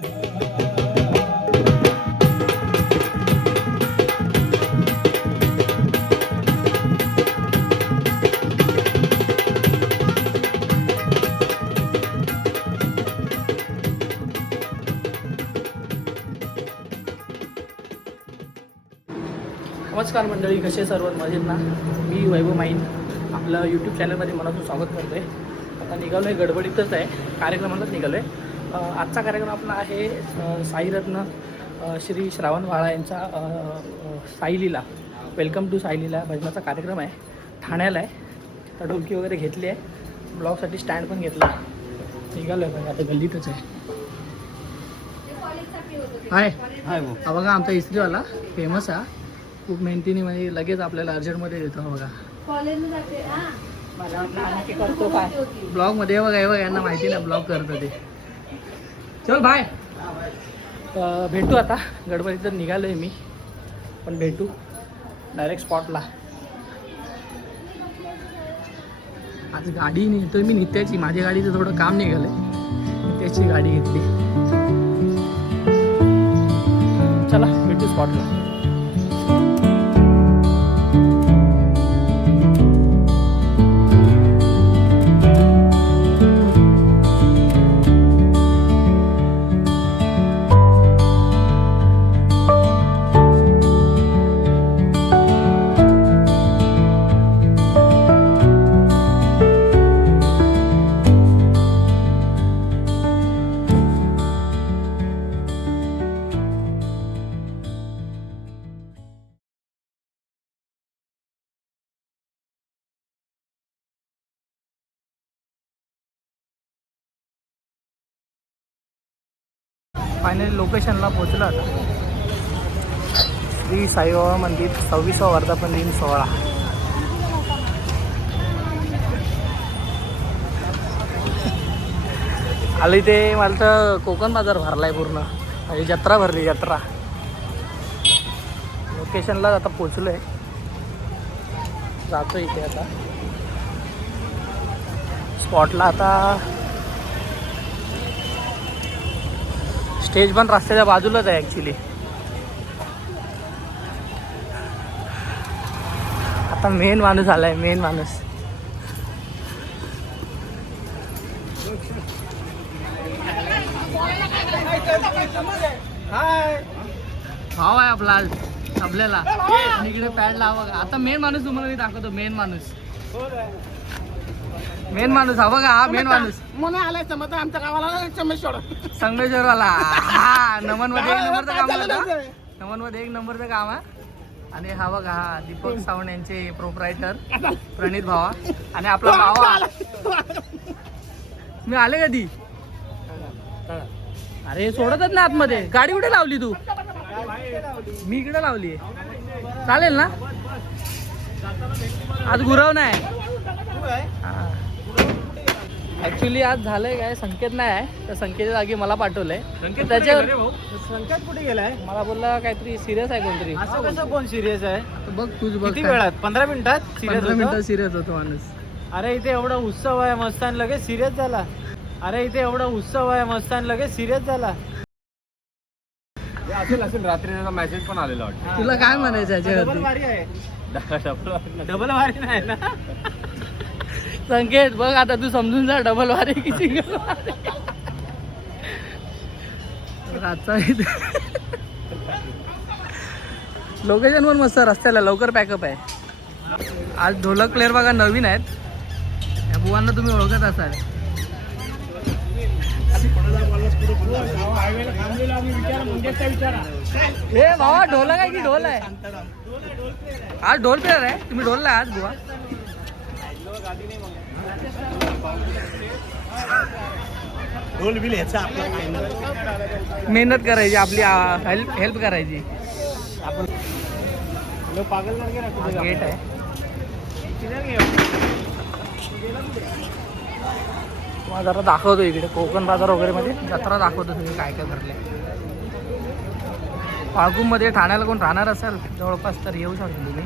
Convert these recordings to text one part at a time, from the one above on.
नमस्कार मंडळी, कसे सर्वात मजेत ना. मी वैभव माईन आपलं यूट्यूब चॅनलमध्ये मनापासून स्वागत करतो आहे. आता निघालो आहे, गडबडीतच आहे, कार्यक्रमालाच निघालो आहे. आजचा कार्यक्रम आपला आहे साईरत्न श्री श्रावण वाळा यांचा साईलीला वेलकम टू साईलीला भजनाचा कार्यक्रम आहे. ठाण्याला आहे. तर ढोलकी वगैरे घेतली आहे, ब्लॉगसाठी स्टँड पण घेतला. निघालो आहे, आता गल्लीतच आहे. हाय हाय हा बघा आमचा इस्त्रीवाला फेमस आहे, खूप मेहनतीने म्हणजे लगेच आपल्याला अर्जंटमध्ये देतो. बघा करतो काय ब्लॉगमध्ये, बघा हे बघा यांना माहिती नाही ब्लॉग करतं ते. चल बाय, भेटू आता. गडबडीत निघालो आहे मी, पण भेटू डायरेक्ट स्पॉटला. आज गाडी नेतोय मी नित्याची, माझ्या गाडीचं थोडं काम निघालं आहे, नित्याची गाडी घेतली. चला भेटू स्पॉटला. फायनली लोकेशनला पोहोचलो आता. श्री साईबाबा मंदिर 26वा वर्धापन दिन सोहळा. आलं इथे. मला तर कोकण बाजार भरलाय पूर्ण, म्हणजे जत्रा भरली, जत्रा. लोकेशनला आता पोचलो आहे, जातो इथे आता स्पॉटला. आता स्टेज पण रस्त्याच्या बाजूलाच आहे ॲक्च्युली. आता मेन माणूस आलाय, मेन माणूस. भाव आहे आपला आज तबल्याला, आणि इकडे पॅड लावा. आता मेन माणूस तुम्हाला मी दाखवतो. मेन माणूस, मेन माणूस हा बघा, हा मेन माणूस म्हणून आलाय. समज आमच्या गावाला संगमेश्वरवाला. हा नमनमध्ये 1 नंबरचं काम होतं, नमनमध्ये 1 नंबरचं काम आहे. आणि हा बघा, हा दीपक सावंत यांचे प्रोप्रायटर प्रणित भावा. आणि आपला भावा मी आले कधी. अरे सोडतच ना आतमध्ये. गाडी कुठे लावली तू? मी इकडे लावली. चालेल ना? आज गुरव नाही. ऍक्च्युली आज झालंय काय, संकेत नाही आहे, तर संकेतच्या जागी मला पाठवलंय. त्याच्यावर संकेत कुठे गेलाय? मला बोलला काहीतरी सिरियस आहे कोणतरी. असं कसं कोण सिरियस आहे? बघ तुझ बघ, किती वेळात? 15 मिनिटात 15 मिनिटात सिरियस होतो माणूस. अरे इथे एवढा उत्सव आहे मस्तान, लगेच सिरियस झाला. अरे इथे एवढा उत्सव आहे मस्तान, लगेच सिरियस झाला. असेल असेल, रात्री त्याचा मेसेज पण आलेला वाटतं. तुला काय म्हणायचं याच्यावरती? डबल वारी आहे. डबल वारी नाही ना संकेत बघ, आता तू समजून जा, डबल वारी की सिंगल वारी. लोकेशन पण मस्त, रस्त्याला लवकर पॅकअप आहे. आज ढोलक प्लेअर बघा नवीन आहेत. या बुवांना तुम्ही ओळखत असाल. हे भावा ढोलक आहे की ढोल आहे? आज ढोल प्लेअर आहे. तुम्ही ढोलला आज बुवा. ढोल बिल ह्याचा मेहनत करायची आपली, हेल्प करायची. आपण पागल गेट आहे. तुम्हाला जरा दाखवतो इकडे कोकण बाजार वगैरे मध्ये जत्रा दाखवतो, तुम्ही काय काय भरले. पाळगुममध्ये ठाण्याला कोण राहणार असेल जवळपास तर येऊ शकतो तुम्ही.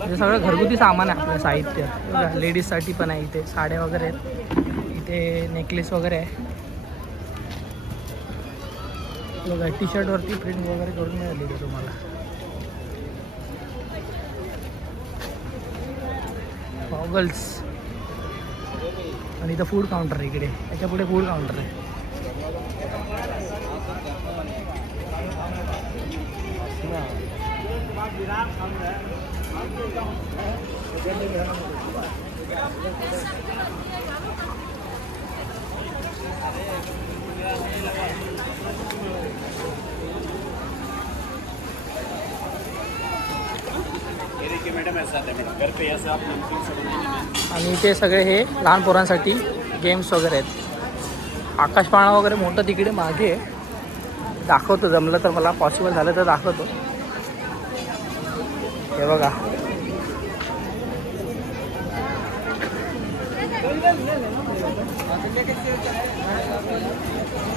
हे सगळं घरगुती सामान आहे आपलं साहित्य. लेडीजसाठी पण आहे इथे, साड्या वगैरे आहेत, इथे नेकलेस वगैरे आहे बघा. टी शर्टवरती प्रिंट वगैरे करून मिळाली इथे तुम्हाला. गॉगल्स आणि इथं फूड काउंटर आहे इकडे, त्याच्या पुढे फूड काउंटर आहे. आणि इथे सगळे हे लहान पोरांसाठी गेम्स वगैरे आहेत. आकाशपाळणा वगैरे मोठं तिकडे मागे आहे, दाखवतो जमलं तर, मला पॉसिबल झालं तर दाखवतो. हे बघा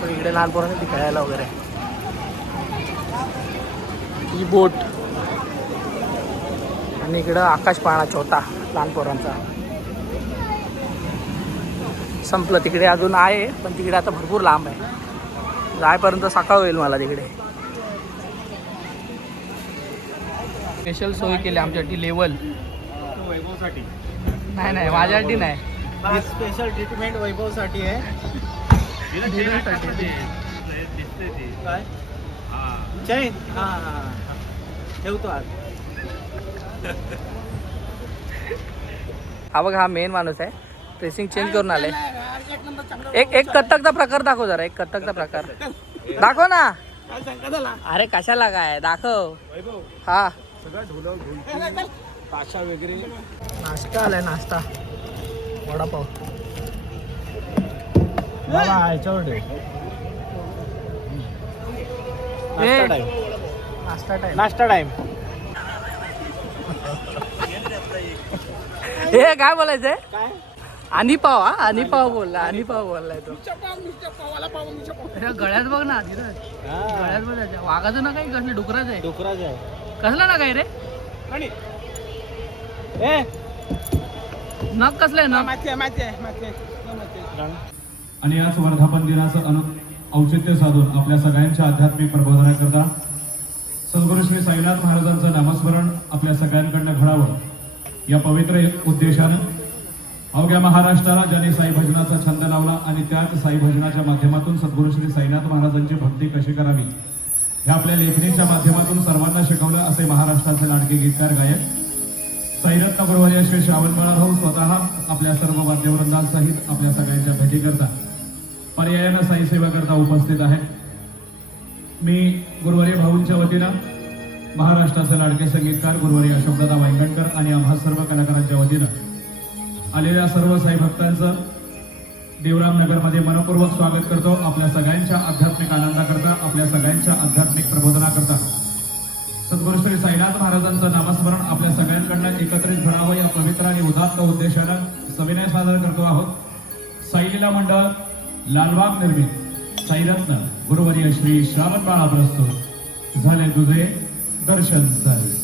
इकडे लहान पोरांसाठी खेळायला वगैरे. ही बोट आणि इकडं आकाशपाळणा छोटा लहान पोरांचा. संपलं तिकडे, अजून आहे पण तिकडे आता भरपूर लांब आहे, जायपर्यंत सकाळ होईल मला तिकडे. स्पेशल सोय केली आमच्यासाठी लेवल. वैभवसाठी नाही नाही माझ्यासाठी नाही, स्पेशल ट्रीटमेंट वैभवसाठी आहे. काय चैन? हां ठेवतो आज. हा बघ, हा मेन माणूस आहे, ड्रेसिंग चेंज करून आले. एक कथकचा प्रकार दाखव जरा, एक कथकचा प्रकार दाखव ना. अरे कशाला काय दाखव. हा पाशा वगैरे नाश्ता आलाय, नाश्ता वडापाव. नाश्ता टाइम. हे काय बोलायचंय? आणि पाव. हा आणि पाव बोलला, आणि पाव बोललाय तो. गळ्यात बघ ना, तिथं गळ्यात बघ त्याच्या. वाघाचं ना काही कसलं, डुकराचं आहे. डुकराच आहे. कसलं ना काय रे? नख कसलंय ना? आणि याच वर्धापन दिनाचं औचित्य साधून आपल्या सगळ्यांच्या आध्यात्मिक प्रबोधनाकरता सद्गुरू श्री साईनाथ महाराजांचं नामस्मरण आपल्या सगळ्यांकडनं घडावं या पवित्र उद्देशानं अवघ्या महाराष्ट्राला ज्यांनी साई भजनाचा छंद लावला आणि त्याच साई भजनाच्या माध्यमातून सद्गुरू श्री साईनाथ महाराजांची भक्ती कशी करावी हे आपल्या लेखणीच्या माध्यमातून सर्वांना शिकवलं असे महाराष्ट्राचे लाडके गीतकार गायक साईरत्न गुरुवर्य श्री श्रावण भाऊ स्वतः आपल्या सर्व वाद्यवृंदांसहित आपल्या सगळ्यांच्या भेटीकरता पर्यायानं साई सेवा करता उपस्थित आहे. मी गुरुवर्य भाऊंच्या वतीनं महाराष्ट्राचे लाडके संगीतकार गुरुवर्य अशोकदादा वांगणकर आणि आम्हा सर्व कलाकारांच्या वतीनं आलेल्या सर्व साई भक्तांचं देवरामनगरमध्ये मनपूर्वक स्वागत करतो. आपल्या सगळ्यांच्या आध्यात्मिक आनंदाकरता, आपल्या सगळ्यांच्या आध्यात्मिक प्रबोधनाकरता सद्गुरू श्री साईनाथ महाराजांचं नामस्मरण आपल्या सगळ्यांकडनं एकत्रित घडावं या पवित्र आणि उदात्त उद्देशानं सविनय सादर करतो आहोत. साईलीला मंडळ लालबाग निर्मित साईरत्न गुरुवर्य श्री श्रावण बाळा प्रस्तुत झाले तुझे दर्शन साई.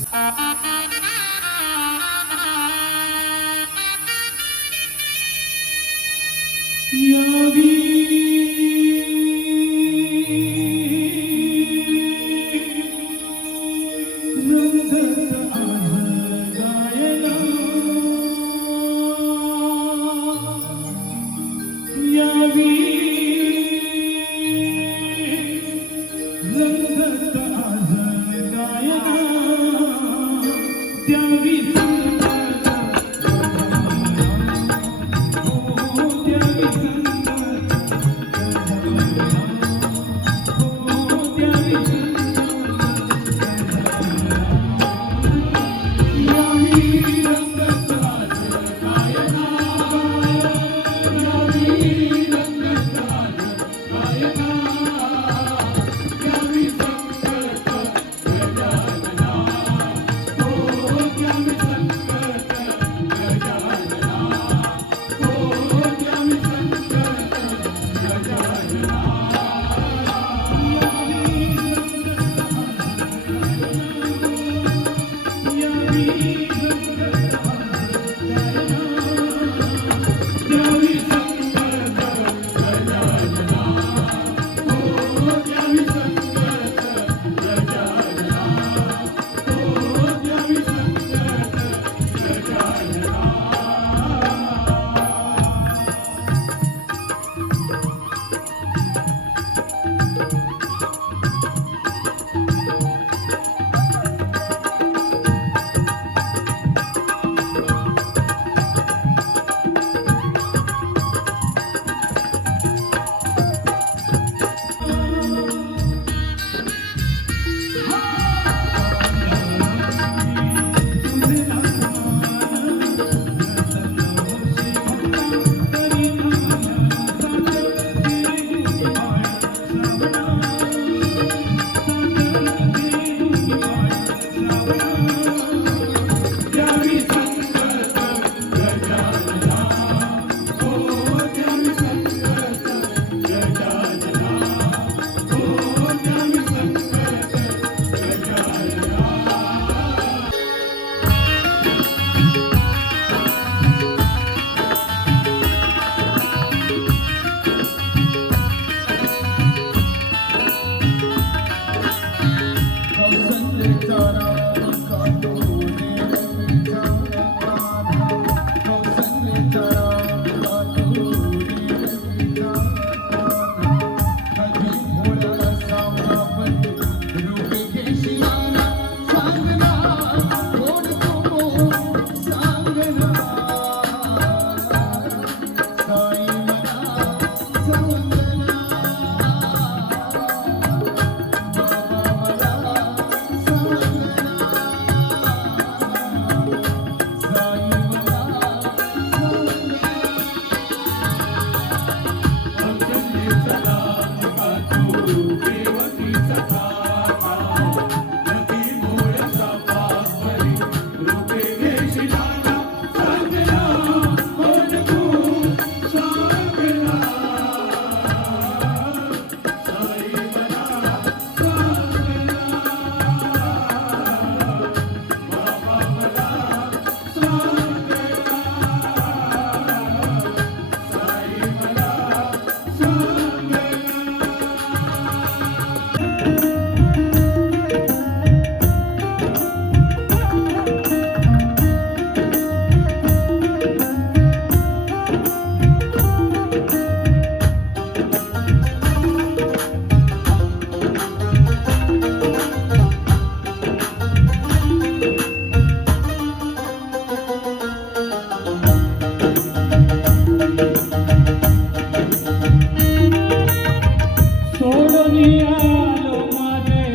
आलो माझे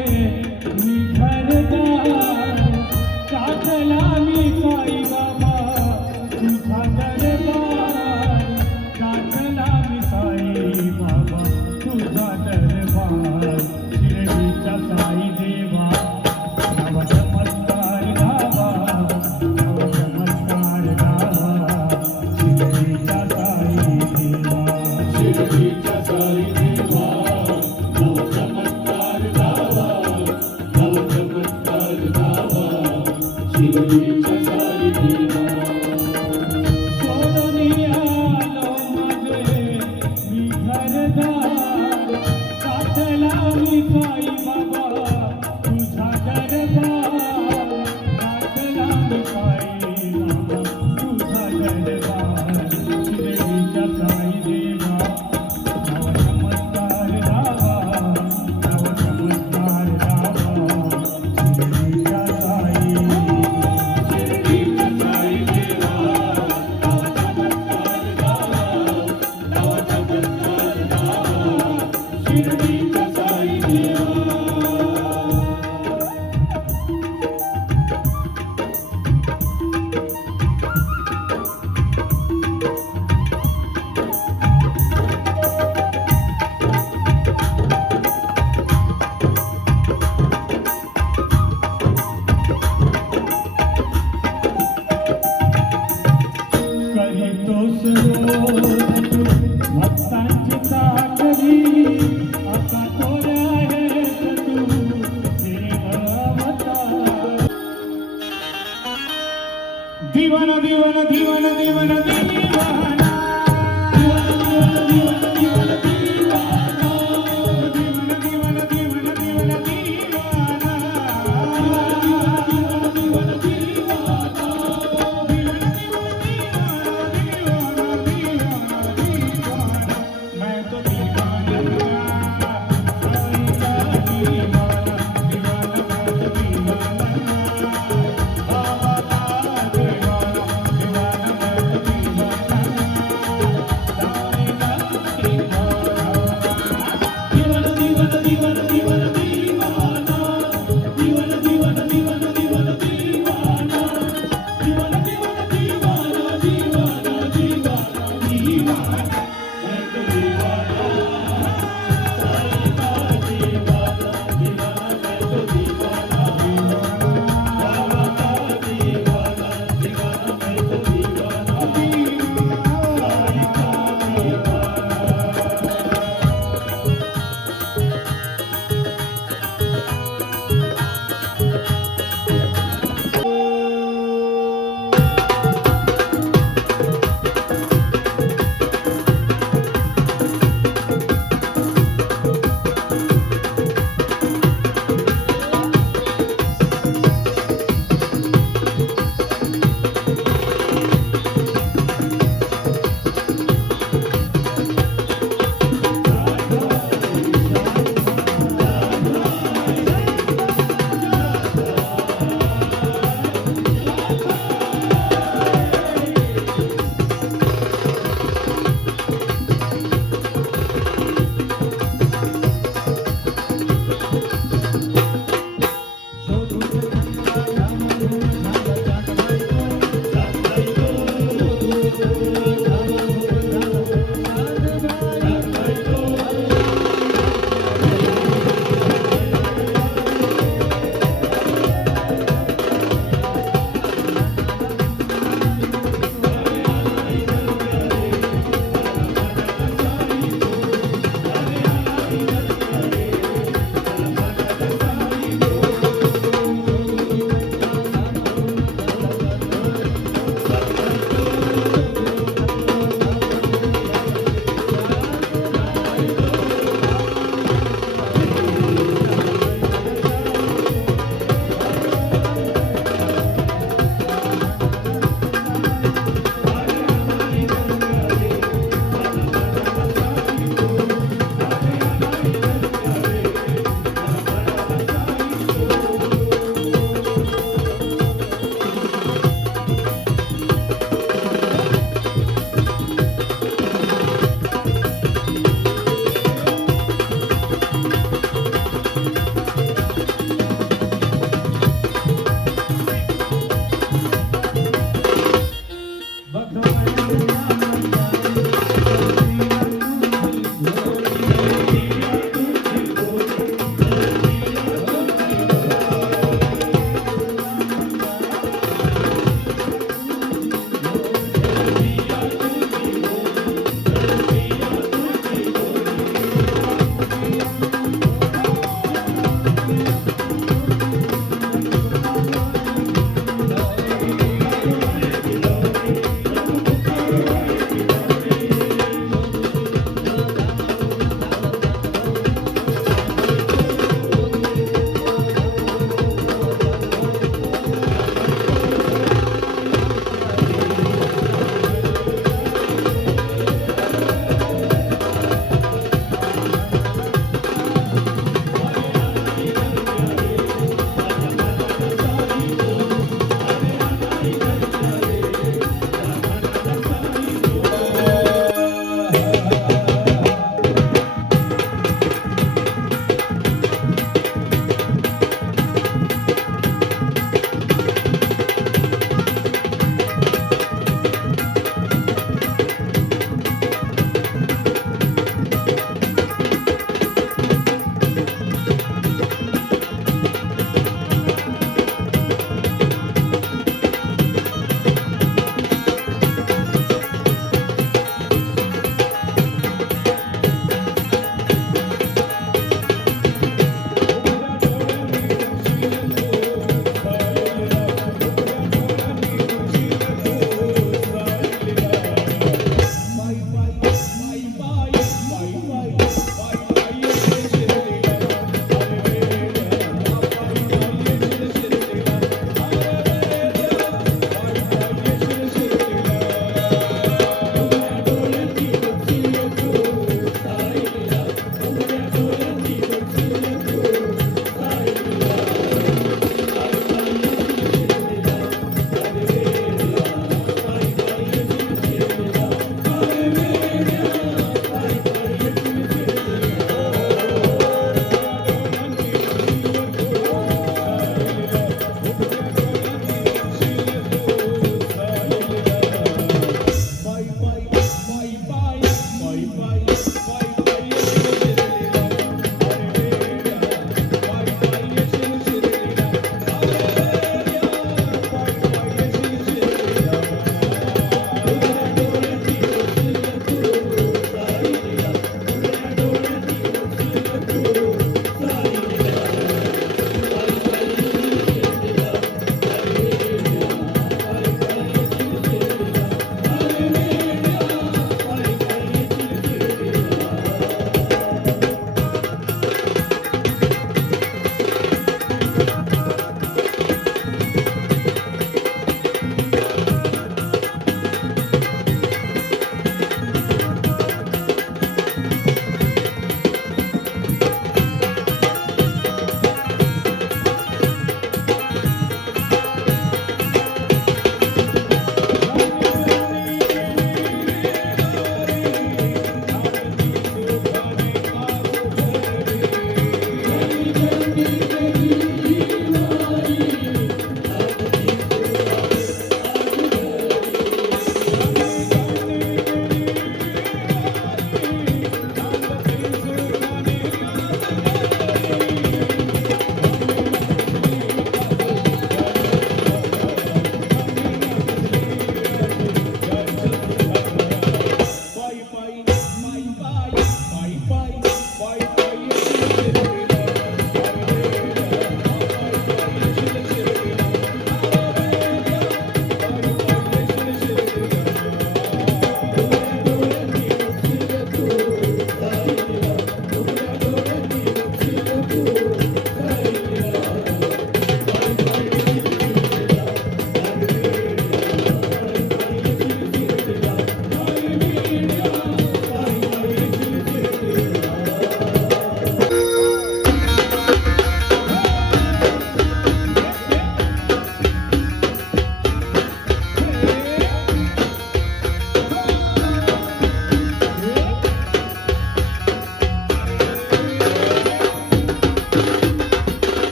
मी घरदार टाकला मी साई बाबा तुझा दरबार टाकला मी साई बाबा तुझा दरबार शिर्डीचा साई देवा नव चमत्कार गावा नव चमत्कार गावा शिर्डीचा साई देवा शिर्डीचा साई देवा नव चमत्कार गावा नव चमत्कार गावा शिर्डीचा साई देवा सोडून आलो माझे मी घरदार टाकला मी साई बाबा तुझा दरबार टाकला मी साई बाबा तुझा दरबार शिर्डीचा साई देवा नव चमत्कार गावा नव चमत्कार गावा शिर्डीचा साई शिर्डीचा साई देवा नव चमत्कार गावा नव चमत्कार गावा शिर्डीचा साई देवा करीतोस रोज तू भक्तांची चाकरी आता तोर आहेस तू देवअवतार दिवाना दिवाना दिवाना दिवाना दिवाना मैं तो दीवाना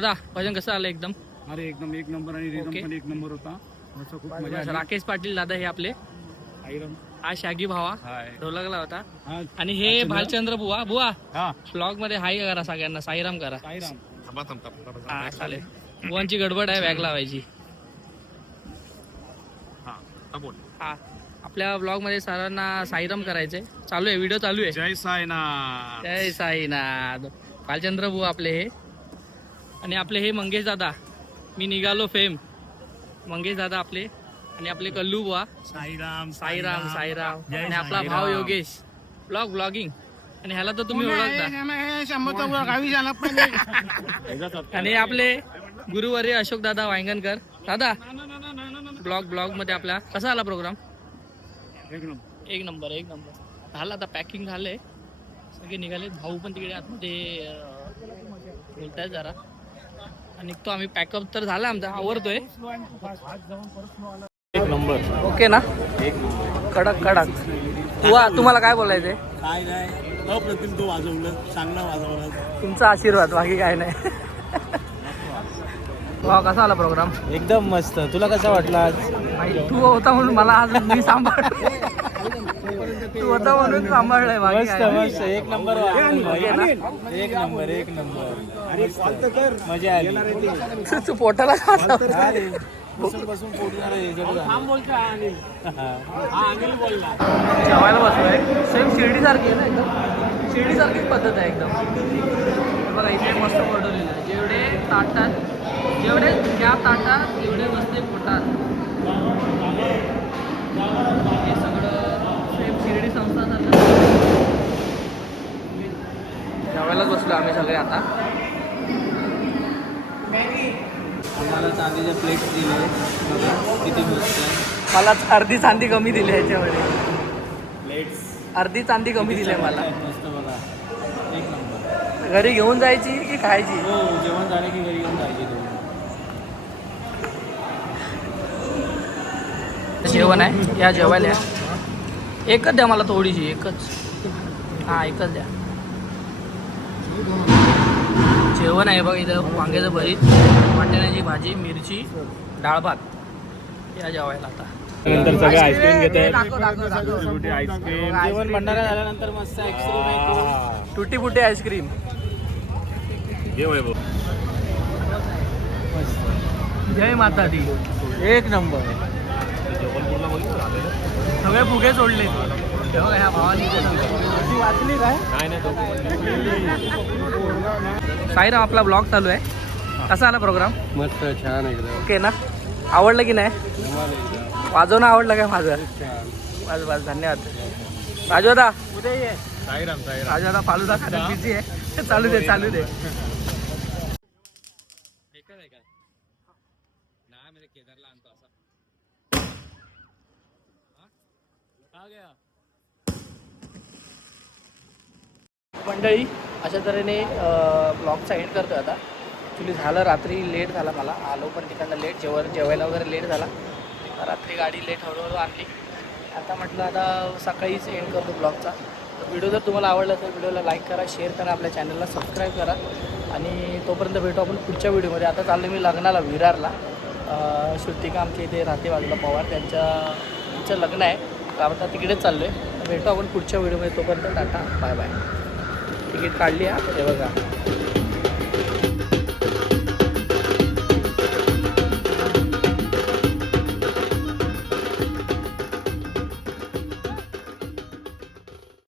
दादा भजन कसं आलं एकदम? अरे एकदम एक नंबर आणि रिदम ओके. पण एक नंबर होता. असं खूप मजा आली. राकेश पाटील दादा हे आपले आईरम. हा शागी भावा हाय. ढोलकला होता. हा. आणि हे भालचंद्र बुवा बुवा हा. ब्लॉग मध्ये हाय करा सगळ्यांना, साईराम करा. आईराम. हा चालेल. बुवांची गडबड आहे बॅग लावायची. हा आपल्या ब्लॉग मध्ये सर्वांना साईराम करायचे. चालू आहे, व्हिडिओ चालू आहे. जय साईनाथ. जय साईनाथ. भालचंद्र बुवा आपले हे, आणि आपले हे मंगेश दादा. मी निघालो फेम. मंगेश दादा आपले, आणि आपले कल्लू बुवा. साईराम. साईराम साईराम. जय आणि आपला साईराम. भाव योगेश ब्लॉगिंग. आणि ह्याला तर तुम्ही ओळखता. आणि आपले गुरुवर्य अशोक दादा वांगणकर. दादा ब्लॉग मध्ये आपला कसा आला प्रोग्राम? एक नंबर. एक नंबर एक नंबर. झालं आता, पॅकिंग झालंय, सगळे निघाले. भाऊ पण तिकडे आतमध्ये बोलतायत जरा. आणि तो आम्ही पॅकअप तर झाला आमचा, आवरतोय. एक नंबर. ओके ना? एक नंबर. कडक कडक. तुम्हाला काय बोलायचंय? काय नाही, अप्रतिम तू वाजवलं, चांगला वाजवला. तुमचा आशीर्वाद, बाकी काय नाही. वा कसा आला प्रोग्राम? एकदम मस्त. तुला कसा वाटला आज? तू होता म्हणून मला आज मी सांभाळ. तू होता म्हणून सांभाळलंय, बाकी मस्त काय नाही. मस्त. एक नंबर. एक नंबर एक नंबर. मजा आली. तू पोटाला खाता. अरे बसून पोटणार आहे जेवायला बसलोय. सेम शिर्डी सारखी आहे ना, एकदम शिर्डी सारखीच पद्धत आहे एकदम. बघा इथे मस्त पडवलेलं आहे. जेवढे ताटात, जेवढे त्या ताटात जेवढे बसते पोटात, हे सगळं सेम शिर्डी संस्थासारखं. जेवायलाच बसलो आम्ही सगळे आता. आम्हाला चांदीच्या प्लेट दिले. किती मस्त आहे. मला अर्धी चांदी कमी दिली आहे याच्यामध्ये. प्लेट्स अर्धी चांदी कमी दिली आहे मला. मस्त बघा. एक नंबर. घरी घेऊन जायची की खायची? हो, जेवण झाले की घरी येऊन जायचे दोन. जेवण आहे, या जेवायला या. एकच द्या मला, थोडीशी एकच. हां एकच द्या. जेवण आहे बघ इथं. वांग्याचं भरीत, वाटाण्याची भाजी, मिरची, डाळ भात. या जेवायला आता. नंतर सगळे आईस्क्रीम घेत आहेत. दाखव. आईस्क्रीम. जेवण भंडारा झाल्यानंतर मस्त आईस्क्रीम आहे. टुटी फुटी आईस्क्रीम. हे वैभव. जय माता दी. एक नंबर. सगळे फुगे सोडले. तेव्हा ह्या भावानी वाचली काय? साईराम आपला ब्लॉग चालू आहे. कसा आला प्रोग्राम? मस्त छान एकदम. ओके ना? आवडलं की नाही? वाजवणं आवडलं काय माझं? बस बस धन्यवाद. राजू दादा उद्या ये. साईराम. राजू दादा फालुदा खाण्यात बिझी आहे. चालू दे. मंडळी अशा तऱ्हेने ब्लॉगचा एंड करतो आता. ॲक्च्युली झालं रात्री लेट झाला, मला आलो पण तिकडनं लेट. जेवायला वगैरे लेट झाला. रात्री गाडी लेट हळूहळू आणली. आता म्हटलं आता सकाळीच एंड करतो ब्लॉगचा. व्हिडिओ जर तुम्हाला आवडला तर व्हिडिओला लाईक करा, शेअर करा, आपल्या चॅनलला सबस्क्राईब करा. आणि तोपर्यंत भेटू आपण पुढच्या व्हिडिओमध्ये. आता चाललो मी लग्नाला विरारला. श्रुतिका आमच्या इथे राहते बाजूला पवार, त्यांचं लग्न आहे. आता तिकडेच चाललो आहे. भेटू आपण पुढच्या व्हिडिओमध्ये. तोपर्यंत टाटा बाय बाय. तिकीट काढली हा, हे बघा.